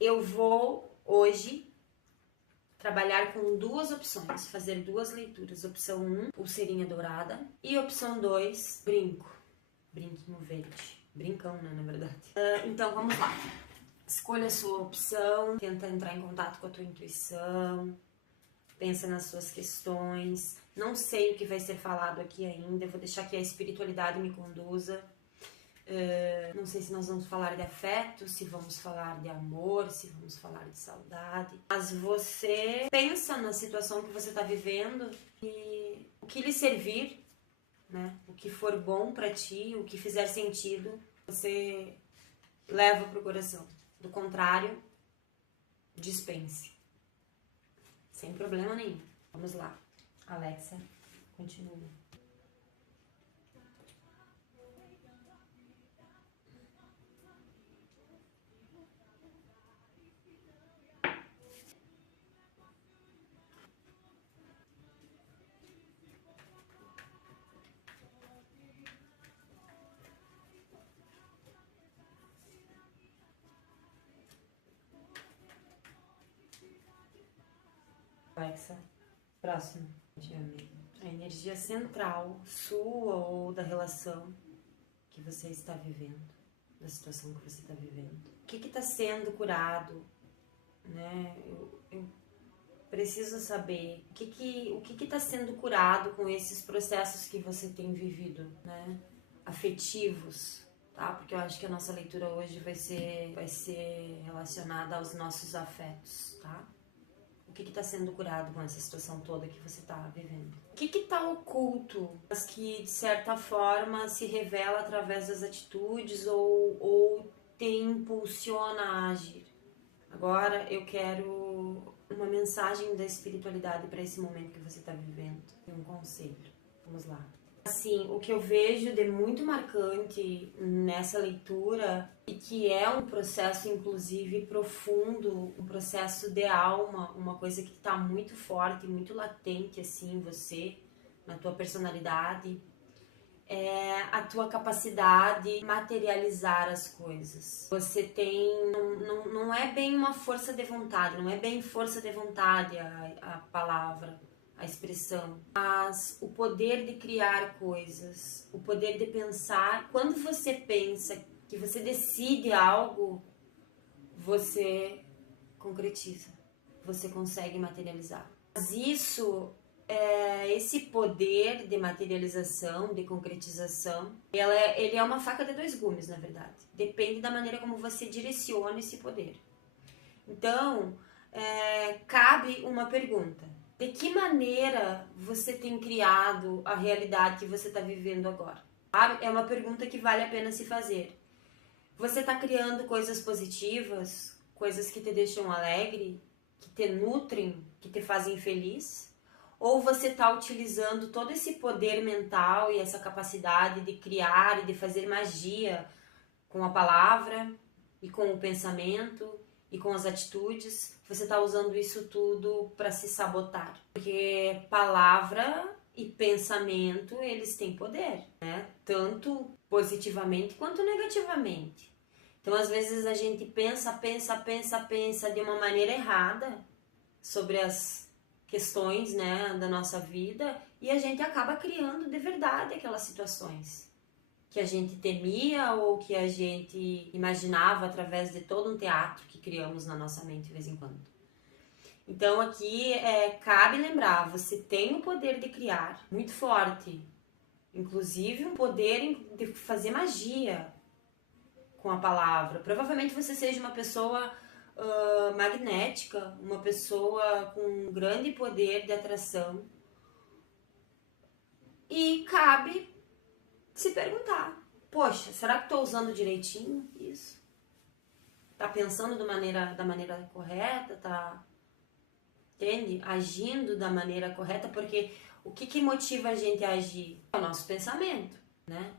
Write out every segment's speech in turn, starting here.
Eu vou hoje trabalhar com duas opções, fazer duas leituras. Opção 1, pulseirinha dourada. E opção 2, brinco. Brinquinho verde. Brincão, né, na verdade. Então, vamos lá. Escolha a sua opção, tenta entrar em contato com a tua intuição, pensa nas suas questões. Não sei o que vai ser falado aqui ainda, eu vou deixar que a espiritualidade me conduza. Não sei se nós vamos falar de afeto, se vamos falar de amor, se vamos falar de saudade. Mas você pensa na situação que você está vivendo e o que lhe servir, né? O que for bom para ti, o que fizer sentido, você leva pro coração. Do contrário, dispense. Sem problema nenhum. Vamos lá. Alexa, continua. Alexa, próximo. A energia central sua ou da relação que você está vivendo, da situação que você está vivendo. O que está sendo curado, né? Eu preciso saber o que está sendo curado com esses processos que você tem vivido, né? Afetivos, tá? Porque eu acho que a nossa leitura hoje vai ser relacionada aos nossos afetos, tá? O que está sendo curado com essa situação toda que você está vivendo? O que está oculto, mas que de certa forma se revela através das atitudes ou te impulsiona a agir? Agora eu quero uma mensagem da espiritualidade para esse momento que você está vivendo e um conselho. Vamos lá. Assim, o que eu vejo de muito marcante nessa leitura e que é um processo inclusive profundo, um processo de alma, uma coisa que está muito forte, muito latente assim em você, na tua personalidade, é a tua capacidade de materializar as coisas. Você tem, não é bem uma força de vontade, não é bem força de vontade a palavra, a expressão, mas o poder de criar coisas, o poder de pensar. Quando você pensa, que você decide algo, você concretiza, você consegue materializar. Mas esse poder de materialização, de concretização, ele é uma faca de dois gumes, na verdade. Depende da maneira como você direciona esse poder. Então, cabe uma pergunta. De que maneira você tem criado a realidade que você está vivendo agora? Sabe? É uma pergunta que vale a pena se fazer. Você está criando coisas positivas, coisas que te deixam alegre, que te nutrem, que te fazem feliz? Ou você está utilizando todo esse poder mental e essa capacidade de criar e de fazer magia com a palavra e com o pensamento e com as atitudes? Você está usando isso tudo para se sabotar. Porque palavra e pensamento, eles têm poder, né? Tanto positivamente quanto negativamente. Então, às vezes, a gente pensa de uma maneira errada sobre as questões, né, da nossa vida, e a gente acaba criando de verdade aquelas situações que a gente temia ou que a gente imaginava através de todo um teatro que criamos na nossa mente de vez em quando. Então aqui cabe lembrar, você tem o poder de criar muito forte, inclusive um poder de fazer magia com a palavra. Provavelmente você seja uma pessoa magnética, uma pessoa com um grande poder de atração, e cabe se perguntar, poxa, será que estou usando direitinho isso? Tá pensando da maneira correta? Tá, entende? Agindo da maneira correta? Porque o que motiva a gente a agir? É o nosso pensamento, né?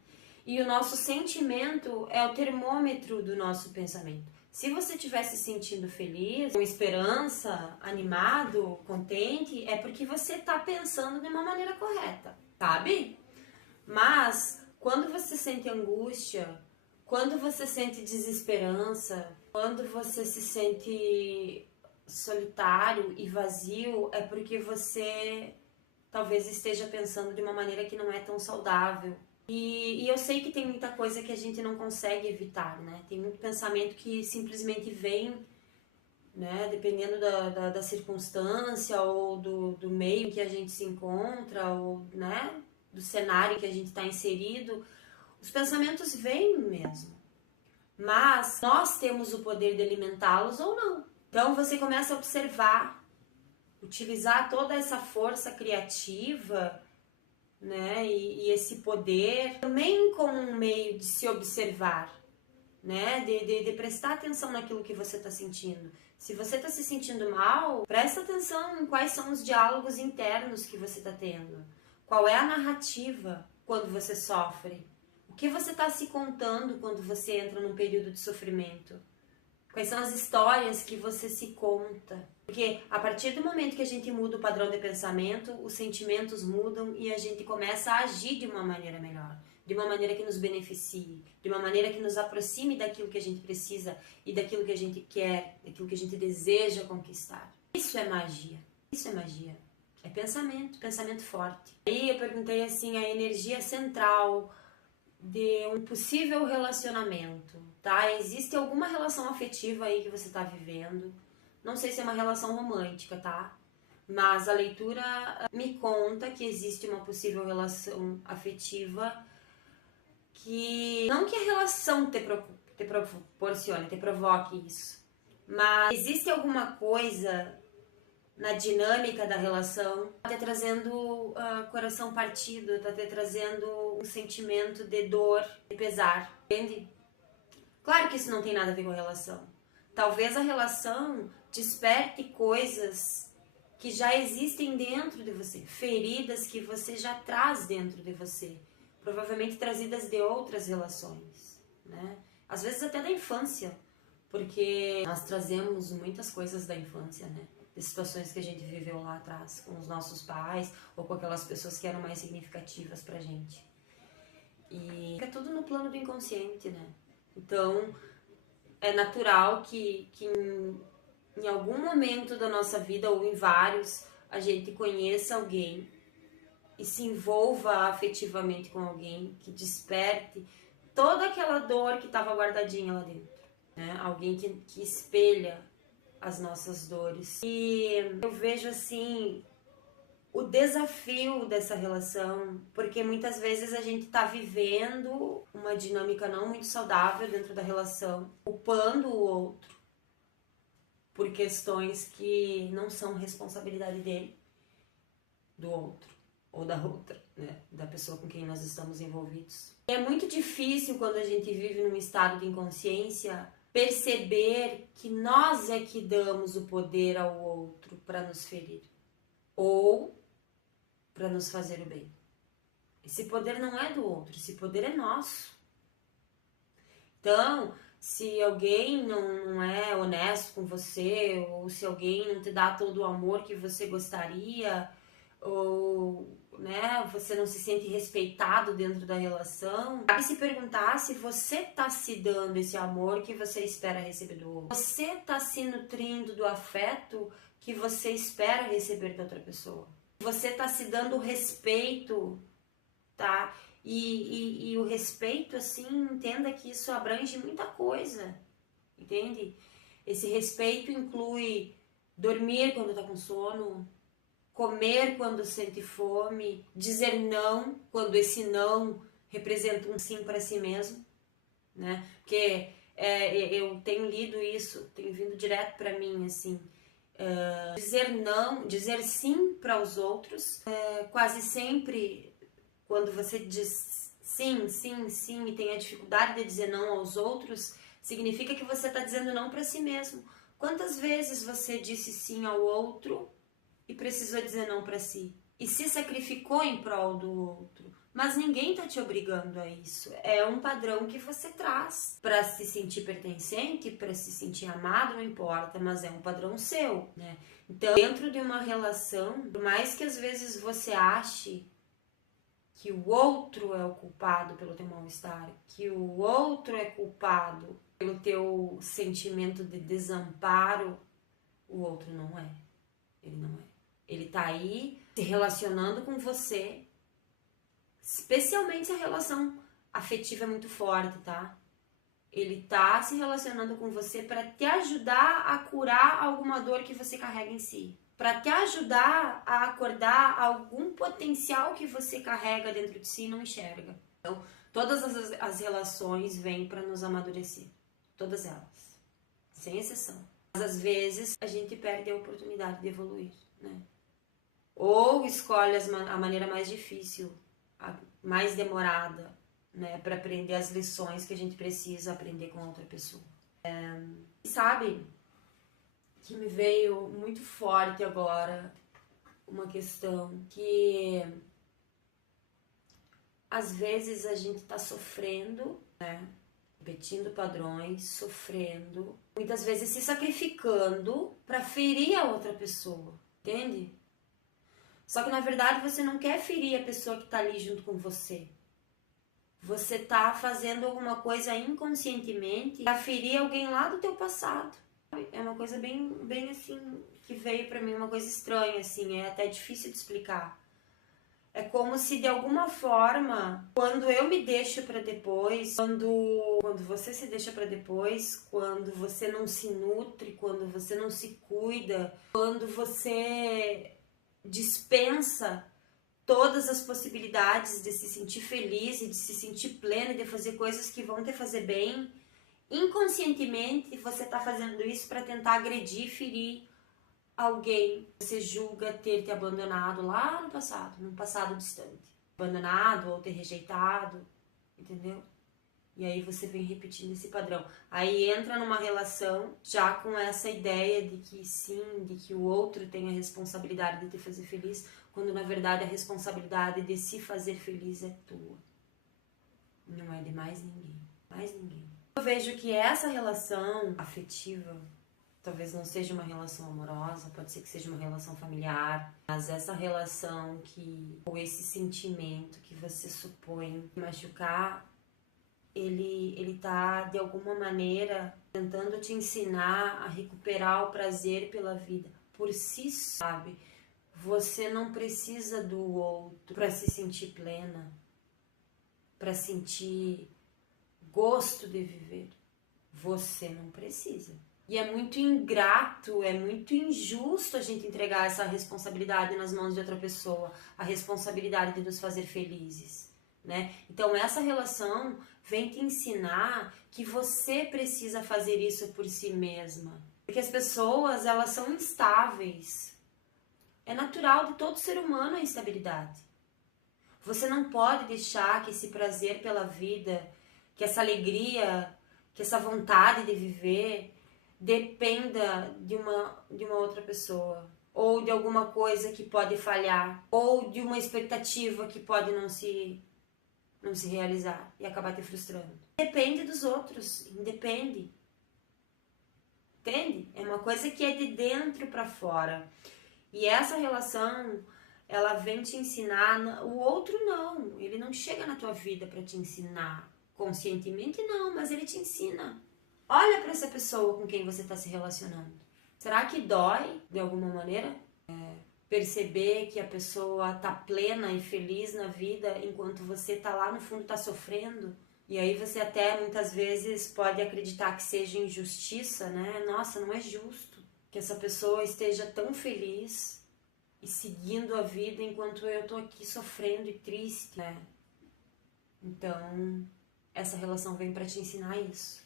E o nosso sentimento é o termômetro do nosso pensamento. Se você estiver se sentindo feliz, com esperança, animado, contente, é porque você está pensando de uma maneira correta, sabe? Mas quando você sente angústia, quando você sente desesperança, Quando você se sente solitário e vazio, é porque você talvez esteja pensando de uma maneira que não é tão saudável. E eu sei que tem muita coisa que a gente não consegue evitar, né? Tem muito pensamento que simplesmente vem, né? Dependendo da circunstância ou do meio em que a gente se encontra, ou, né? Do cenário em que a gente está inserido. Os pensamentos vêm mesmo. Mas nós temos o poder de alimentá-los ou não. Então você começa a observar, utilizar toda essa força criativa, né, e esse poder também como um meio de se observar, né, de prestar atenção naquilo que você está sentindo. Se você está se sentindo mal, presta atenção em quais são os diálogos internos que você está tendo. Qual é a narrativa quando você sofre? O que você está se contando quando você entra num período de sofrimento? Quais são as histórias que você se conta? Porque a partir do momento que a gente muda o padrão de pensamento, os sentimentos mudam e a gente começa a agir de uma maneira melhor, de uma maneira que nos beneficie, de uma maneira que nos aproxime daquilo que a gente precisa e daquilo que a gente quer, daquilo que a gente deseja conquistar. Isso é magia. Isso é magia. É pensamento, pensamento forte. Aí eu perguntei assim, a energia central de um possível relacionamento, tá? Existe alguma relação afetiva aí que você tá vivendo? Não sei se é uma relação romântica, tá? Mas a leitura me conta que existe uma possível relação afetiva que... Não que a relação te proporcione, te provoque isso, mas existe alguma coisa na dinâmica da relação, tá te trazendo coração partido, tá te trazendo um sentimento de dor, de pesar, entende? Claro que isso não tem nada a ver com a relação. Talvez a relação desperte coisas que já existem dentro de você, feridas que você já traz dentro de você, provavelmente trazidas de outras relações, né? Às vezes até da infância, porque nós trazemos muitas coisas da infância, né? De situações que a gente viveu lá atrás com os nossos pais ou com aquelas pessoas que eram mais significativas pra gente. E fica tudo no plano do inconsciente, né? Então, é natural que em algum momento da nossa vida, ou em vários, a gente conheça alguém e se envolva afetivamente com alguém que desperte toda aquela dor que estava guardadinha lá dentro, né? Alguém que espelha as nossas dores. E eu vejo assim o desafio dessa relação, porque muitas vezes a gente tá vivendo uma dinâmica não muito saudável dentro da relação, culpando o outro por questões que não são responsabilidade dele, do outro ou da outra, né, da pessoa com quem nós estamos envolvidos. É muito difícil quando a gente vive num estado de inconsciência perceber que nós é que damos o poder ao outro para nos ferir ou para nos fazer o bem. Esse poder não é do outro, esse poder é nosso. Então, se alguém não é honesto com você, ou se alguém não te dá todo o amor que você gostaria, ou, né, você não se sente respeitado dentro da relação, cabe se perguntar se você está se dando esse amor que você espera receber do outro. Você está se nutrindo do afeto que você espera receber da outra pessoa. Você está se dando respeito, tá? E o respeito, assim, entenda que isso abrange muita coisa, entende? Esse respeito inclui dormir quando tá com sono, comer quando sente fome, dizer não quando esse não representa um sim para si mesmo, né? Porque eu tenho lido isso, tem vindo direto para mim, assim, dizer não, dizer sim para os outros, quase sempre quando você diz sim, sim, sim e tem a dificuldade de dizer não aos outros, significa que você está dizendo não para si mesmo. Quantas vezes você disse sim ao outro e precisou dizer não para si? E se sacrificou em prol do outro? Mas ninguém está te obrigando a isso. É um padrão que você traz para se sentir pertencente, para se sentir amado, não importa, mas é um padrão seu, né? Então, dentro de uma relação, por mais que às vezes você ache que o outro é o culpado pelo teu mal-estar, que o outro é culpado pelo teu sentimento de desamparo, o outro não é. Ele não é. Ele tá aí se relacionando com você, especialmente se a relação afetiva é muito forte, tá? Ele tá se relacionando com você para te ajudar a curar alguma dor que você carrega em si, para te ajudar a acordar algum potencial que você carrega dentro de si e não enxerga. Então, todas as relações vêm para nos amadurecer, todas elas, sem exceção. Mas às vezes a gente perde a oportunidade de evoluir, né? Ou escolhe a maneira mais difícil, a mais demorada, né, para aprender as lições que a gente precisa aprender com outra pessoa. Sabe que me veio muito forte agora uma questão que às vezes a gente tá sofrendo, né, repetindo padrões, sofrendo, muitas vezes se sacrificando para ferir a outra pessoa, entende? Só que na verdade você não quer ferir a pessoa que tá ali junto com você. Você tá fazendo alguma coisa inconscientemente pra ferir alguém lá do teu passado. É uma coisa bem assim, que veio pra mim, uma coisa estranha, assim, é até difícil de explicar. É como se de alguma forma, quando eu me deixo pra depois, quando você se deixa pra depois, quando você não se nutre, quando você não se cuida, quando você dispensa todas as possibilidades de se sentir feliz e de se sentir pleno e de fazer coisas que vão te fazer bem, inconscientemente você está fazendo isso para tentar agredir, ferir alguém que você julga ter te abandonado lá no passado, num passado distante. Abandonado ou ter rejeitado, entendeu? E aí você vem repetindo esse padrão. Aí entra numa relação já com essa ideia de que sim, de que o outro tem a responsabilidade de te fazer feliz, quando na verdade a responsabilidade de se fazer feliz é tua. Não é de mais ninguém. Mais ninguém. Eu vejo que essa relação afetiva, talvez não seja uma relação amorosa, pode ser que seja uma relação familiar, mas essa relação ou esse sentimento que você supõe machucar, ele tá de alguma maneira tentando te ensinar a recuperar o prazer pela vida por si, sabe? Você não precisa do outro para se sentir plena, para sentir gosto de viver. Você não precisa. E é muito ingrato, é muito injusto a gente entregar essa responsabilidade nas mãos de outra pessoa, a responsabilidade de nos fazer felizes, né? Então essa relação vem te ensinar que você precisa fazer isso por si mesma. Porque as pessoas, elas são instáveis. É natural de todo ser humano a instabilidade. Você não pode deixar que esse prazer pela vida, que essa alegria, que essa vontade de viver dependa de uma outra pessoa, ou de alguma coisa que pode falhar, ou de uma expectativa que pode não se realizar e acabar te frustrando. Depende dos outros, independe. Entende? É uma coisa que é de dentro para fora. E essa relação, ela vem te ensinar, o outro não, ele não chega na tua vida para te ensinar conscientemente, não, mas ele te ensina. Olha para essa pessoa com quem você está se relacionando. Será que dói de alguma maneira? Perceber que a pessoa tá plena e feliz na vida enquanto você tá lá no fundo, tá sofrendo? E aí você até muitas vezes pode acreditar que seja injustiça, né? Nossa, não é justo que essa pessoa esteja tão feliz e seguindo a vida enquanto eu tô aqui sofrendo e triste, né? Então, essa relação vem para te ensinar isso.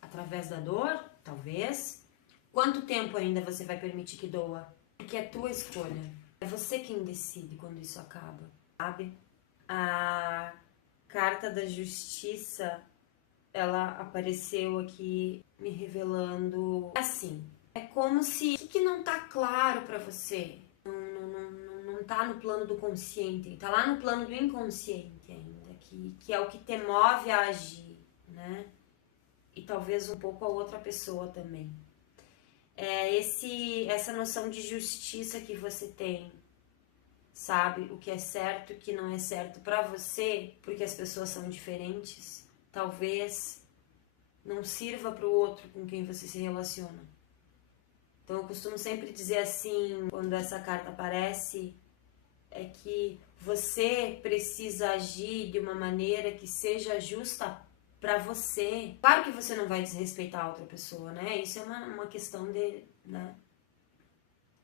Através da dor, talvez. Quanto tempo ainda você vai permitir que doa? Porque é tua escolha. É você quem decide quando isso acaba, sabe? A carta da justiça, ela apareceu aqui me revelando assim. É como se o que não tá claro pra você, não tá no plano do consciente, tá lá no plano do inconsciente ainda, que é o que te move a agir, né? E talvez um pouco a outra pessoa também. É essa noção de justiça que você tem, sabe? O que é certo e o que não é certo pra você, porque as pessoas são diferentes. Talvez não sirva para o outro com quem você se relaciona. Então eu costumo sempre dizer assim, quando essa carta aparece, é que você precisa agir de uma maneira que seja justa para você. Claro que você não vai desrespeitar a outra pessoa, né? Isso é uma questão de, né,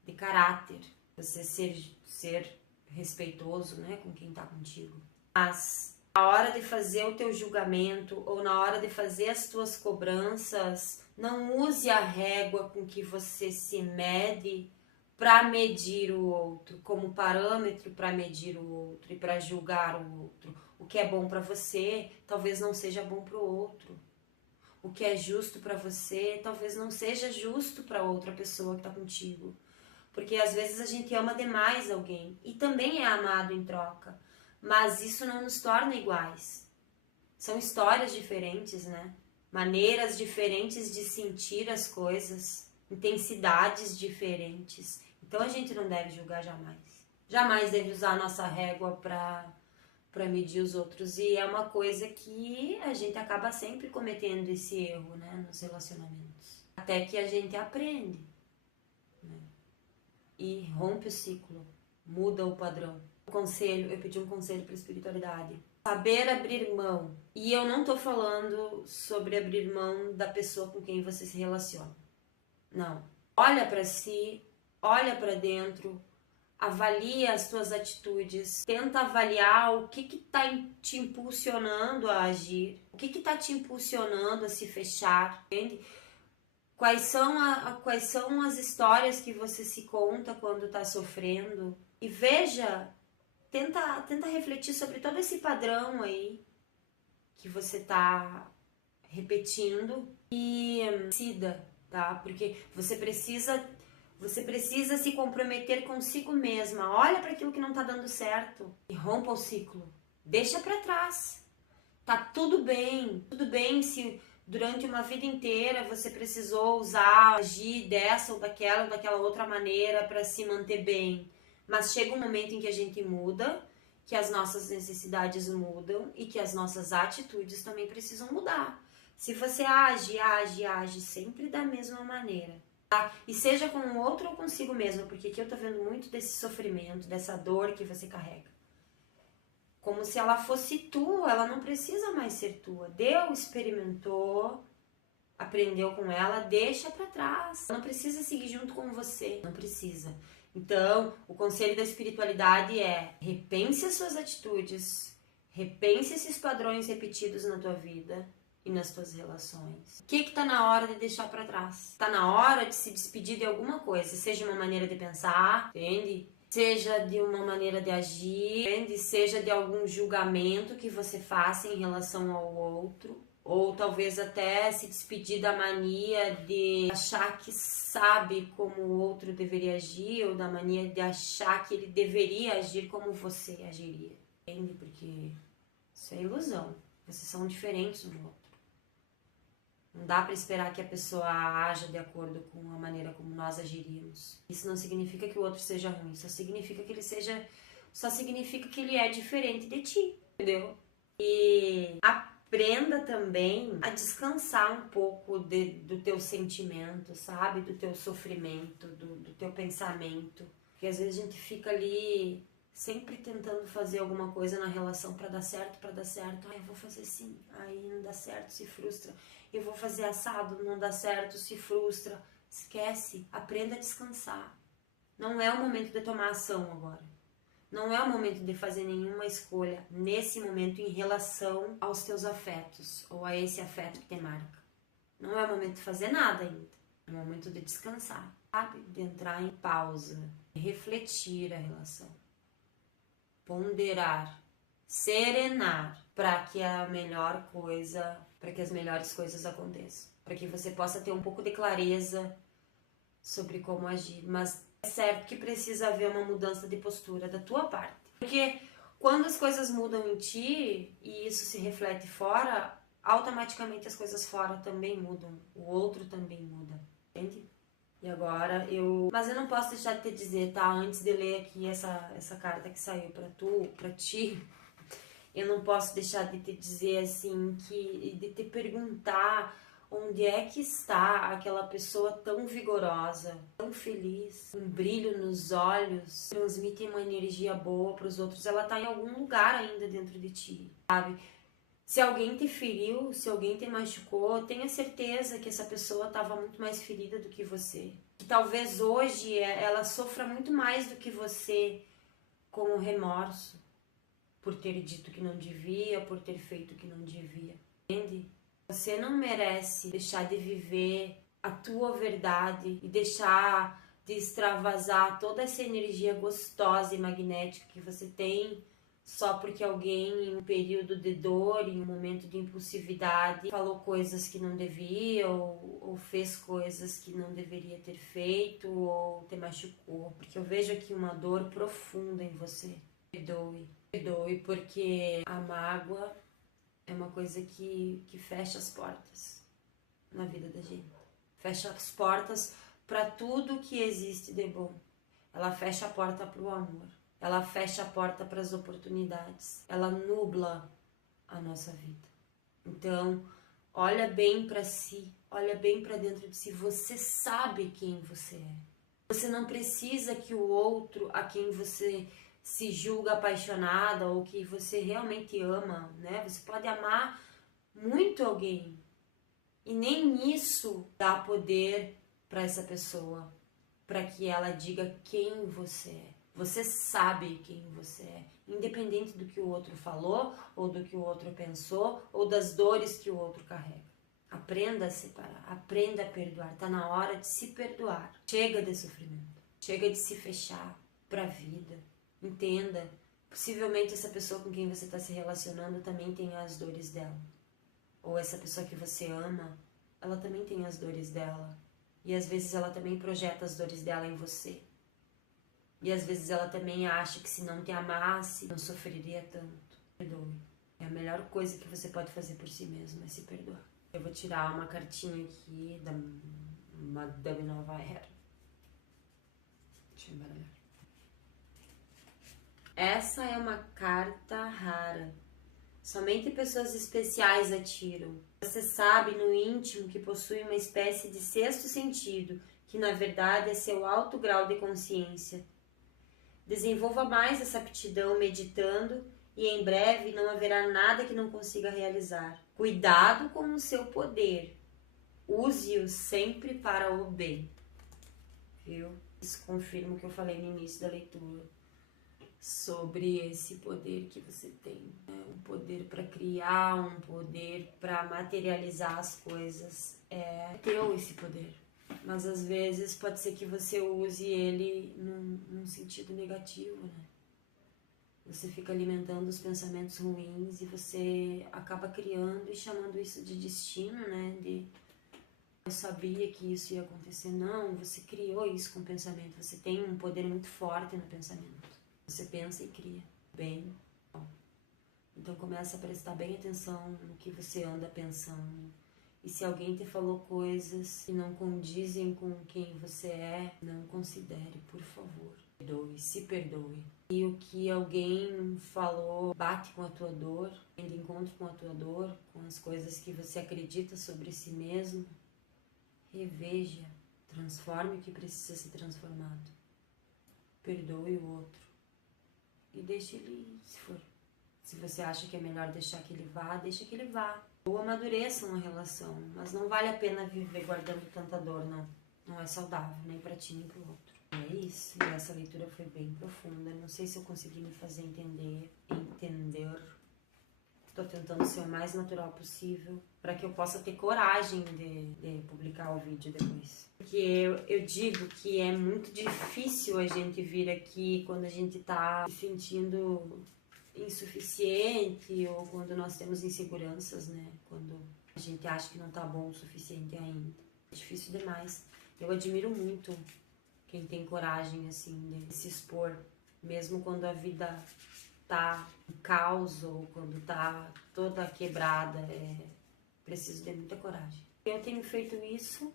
de caráter. Você ser respeitoso, né, com quem tá contigo. Mas na hora de fazer o teu julgamento ou na hora de fazer as tuas cobranças, não use a régua com que você se mede para medir o outro, como parâmetro para medir o outro e para julgar o outro. O que é bom para você, talvez não seja bom para o outro. O que é justo para você, talvez não seja justo para outra pessoa que está contigo. Porque às vezes a gente ama demais alguém e também é amado em troca. Mas isso não nos torna iguais. São histórias diferentes, né? Maneiras diferentes de sentir as coisas, intensidades diferentes. Então a gente não deve julgar jamais. Jamais deve usar a nossa régua para medir os outros. E é uma coisa que a gente acaba sempre cometendo esse erro, né? Nos relacionamentos. Até que a gente aprende, né? E rompe o ciclo, muda o padrão. Conselho, eu pedi um conselho para a espiritualidade. Saber abrir mão. E eu não tô falando sobre abrir mão da pessoa com quem você se relaciona. Não. Olha para si, olha para dentro, avalia as tuas atitudes, tenta avaliar o que tá te impulsionando a agir, o que tá te impulsionando a se fechar, entende? Quais são as histórias que você se conta quando tá sofrendo? E veja, tenta refletir sobre todo esse padrão aí que você tá repetindo e decida, tá? Porque você precisa se comprometer consigo mesma. Olha para aquilo que não tá dando certo e rompa o ciclo. Deixa para trás. Tá tudo bem. Tudo bem se durante uma vida inteira você precisou agir dessa ou daquela outra maneira para se manter bem. Mas chega um momento em que a gente muda, que as nossas necessidades mudam e que as nossas atitudes também precisam mudar. Se você age sempre da mesma maneira, tá? E seja com o outro ou consigo mesmo, porque aqui eu tô vendo muito desse sofrimento, dessa dor que você carrega. Como se ela fosse tua, ela não precisa mais ser tua. Deu, experimentou, aprendeu com ela, deixa pra trás. Não precisa seguir junto com você, não precisa. Então, o conselho da espiritualidade é: repense as suas atitudes, repense esses padrões repetidos na tua vida e nas tuas relações. O que tá na hora de deixar pra trás? Tá na hora de se despedir de alguma coisa, seja uma maneira de pensar, entende? Seja de uma maneira de agir, entende? Seja de algum julgamento que você faça em relação ao outro. Ou talvez até se despedir da mania de achar que sabe como o outro deveria agir, ou da mania de achar que ele deveria agir como você agiria. Entende? Porque isso é ilusão. Vocês são diferentes um do outro. Não dá para esperar que a pessoa haja de acordo com a maneira como nós agiríamos. Isso não significa que o outro seja ruim, só significa que ele é diferente de ti, entendeu? E aprenda também a descansar um pouco do teu sentimento, sabe? Do teu sofrimento, do teu pensamento. Porque às vezes a gente fica ali sempre tentando fazer alguma coisa na relação para dar certo. Eu vou fazer sim, aí não dá certo, se frustra. Eu vou fazer assado, não dá certo, se frustra. Esquece, aprenda a descansar. Não é o momento de tomar ação agora. Não é o momento de fazer nenhuma escolha nesse momento em relação aos teus afetos ou a esse afeto que te marca. Não é o momento de fazer nada ainda. É o momento de descansar, sabe? De entrar em pausa, de refletir a relação, ponderar, serenar para que as melhores coisas aconteçam, para que você possa ter um pouco de clareza sobre como agir, mas é certo que precisa haver uma mudança de postura da tua parte, porque quando as coisas mudam em ti e isso se reflete fora, automaticamente as coisas fora também mudam, o outro também muda, entende? E agora mas eu não posso deixar de te dizer, tá? Antes de ler aqui essa carta que saiu pra ti, eu não posso deixar de te dizer assim, de te perguntar Onde é que está aquela pessoa tão vigorosa, tão feliz, um brilho nos olhos, transmite uma energia boa para os outros? Ela está em algum lugar ainda dentro de ti, sabe? Se alguém te feriu, se alguém te machucou, tenha certeza que essa pessoa estava muito mais ferida do que você. Que talvez hoje ela sofra muito mais do que você com o remorso por ter dito que não devia, por ter feito o que não devia. Entende? Você não merece deixar de viver a tua verdade e deixar de extravasar toda essa energia gostosa e magnética que você tem só porque alguém, em um período de dor, em um momento de impulsividade, falou coisas que não devia ou fez coisas que não deveria ter feito ou te machucou. Porque eu vejo aqui uma dor profunda em você. Perdoe. Perdoe, porque a mágoa é uma coisa que fecha as portas na vida da gente. Fecha as portas para tudo que existe de bom. Ela fecha a porta para o amor. Ela fecha a porta para as oportunidades. Ela nubla a nossa vida. Então, olha bem para si. Olha bem para dentro de si. Você sabe quem você é. Você não precisa que o outro, a quem você se julga apaixonada ou que você realmente ama, né? Você pode amar muito alguém e nem isso dá poder para essa pessoa, para que ela diga quem você é. Você sabe quem você é, independente do que o outro falou ou do que o outro pensou ou das dores que o outro carrega. Aprenda a separar, aprenda a perdoar. Tá na hora de se perdoar. Chega de sofrimento, chega de se fechar para a vida. Entenda, possivelmente essa pessoa com quem você está se relacionando também tem as dores dela. Ou essa pessoa que você ama, ela também tem as dores dela. E às vezes ela também projeta as dores dela em você. E às vezes ela também acha que se não te amasse, não sofreria tanto. Perdoe. É a melhor coisa que você pode fazer por si mesmo, é se perdoar. Eu vou tirar uma cartinha aqui da Madame Nova Era. Deixa eu embaralhar. Essa é uma carta rara. Somente pessoas especiais a tiram. Você sabe no íntimo que possui uma espécie de sexto sentido, que na verdade é seu alto grau de consciência. Desenvolva mais essa aptidão meditando e em breve não haverá nada que não consiga realizar. Cuidado com o seu poder. Use-o sempre para o bem. Viu? Isso confirma o que eu falei no início da leitura. Sobre esse poder que você tem, né? Um poder para criar, um poder para materializar as coisas. É teu esse poder, mas às vezes pode ser que você use ele num sentido negativo, né? Você fica alimentando os pensamentos ruins e você acaba criando e chamando isso de destino, né? De eu sabia que isso ia acontecer. Não, você criou isso com o pensamento. Você tem um poder muito forte no pensamento. Você pensa e cria. Bem, bom. Então começa a prestar bem atenção no que você anda pensando. E se alguém te falou coisas que não condizem com quem você é, não considere, por favor. Perdoe, se perdoe. E o que alguém falou bate com a tua dor, indo de encontro com a tua dor, com as coisas que você acredita sobre si mesmo, reveja, transforme o que precisa ser transformado. Perdoe o outro. E deixe ele ir, se for. Se você acha que é melhor deixar que ele vá, deixa que ele vá. Ou amadureça uma relação, mas não vale a pena viver guardando tanta dor, não. Não é saudável, nem pra ti, nem pro outro. É isso, e essa leitura foi bem profunda. Não sei se eu consegui me fazer entender. Tô tentando ser o mais natural possível para que eu possa ter coragem de publicar o vídeo depois. Porque eu digo que é muito difícil a gente vir aqui quando a gente tá se sentindo insuficiente ou quando nós temos inseguranças, né? Quando a gente acha que não tá bom o suficiente ainda. É difícil demais. Eu admiro muito quem tem coragem, assim, de se expor, mesmo quando a vida tá em caos ou quando tá toda quebrada. Preciso ter muita coragem. Eu tenho feito isso.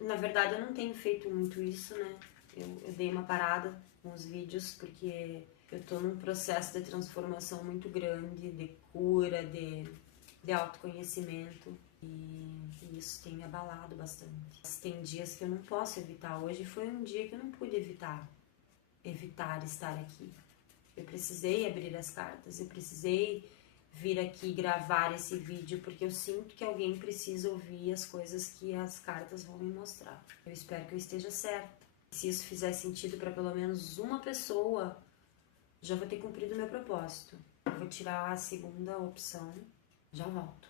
Na verdade, eu não tenho feito muito isso, né? Eu dei uma parada com os vídeos porque eu tô num processo de transformação muito grande, de cura, de autoconhecimento. E isso tem me abalado bastante. Tem dias que eu não posso evitar. Hoje foi um dia que eu não pude evitar estar aqui. Eu precisei abrir as cartas, eu precisei vir aqui gravar esse vídeo, porque eu sinto que alguém precisa ouvir as coisas que as cartas vão me mostrar. Eu espero que eu esteja certa. Se isso fizer sentido para pelo menos uma pessoa, já vou ter cumprido o meu propósito. Eu vou tirar a segunda opção, já volto.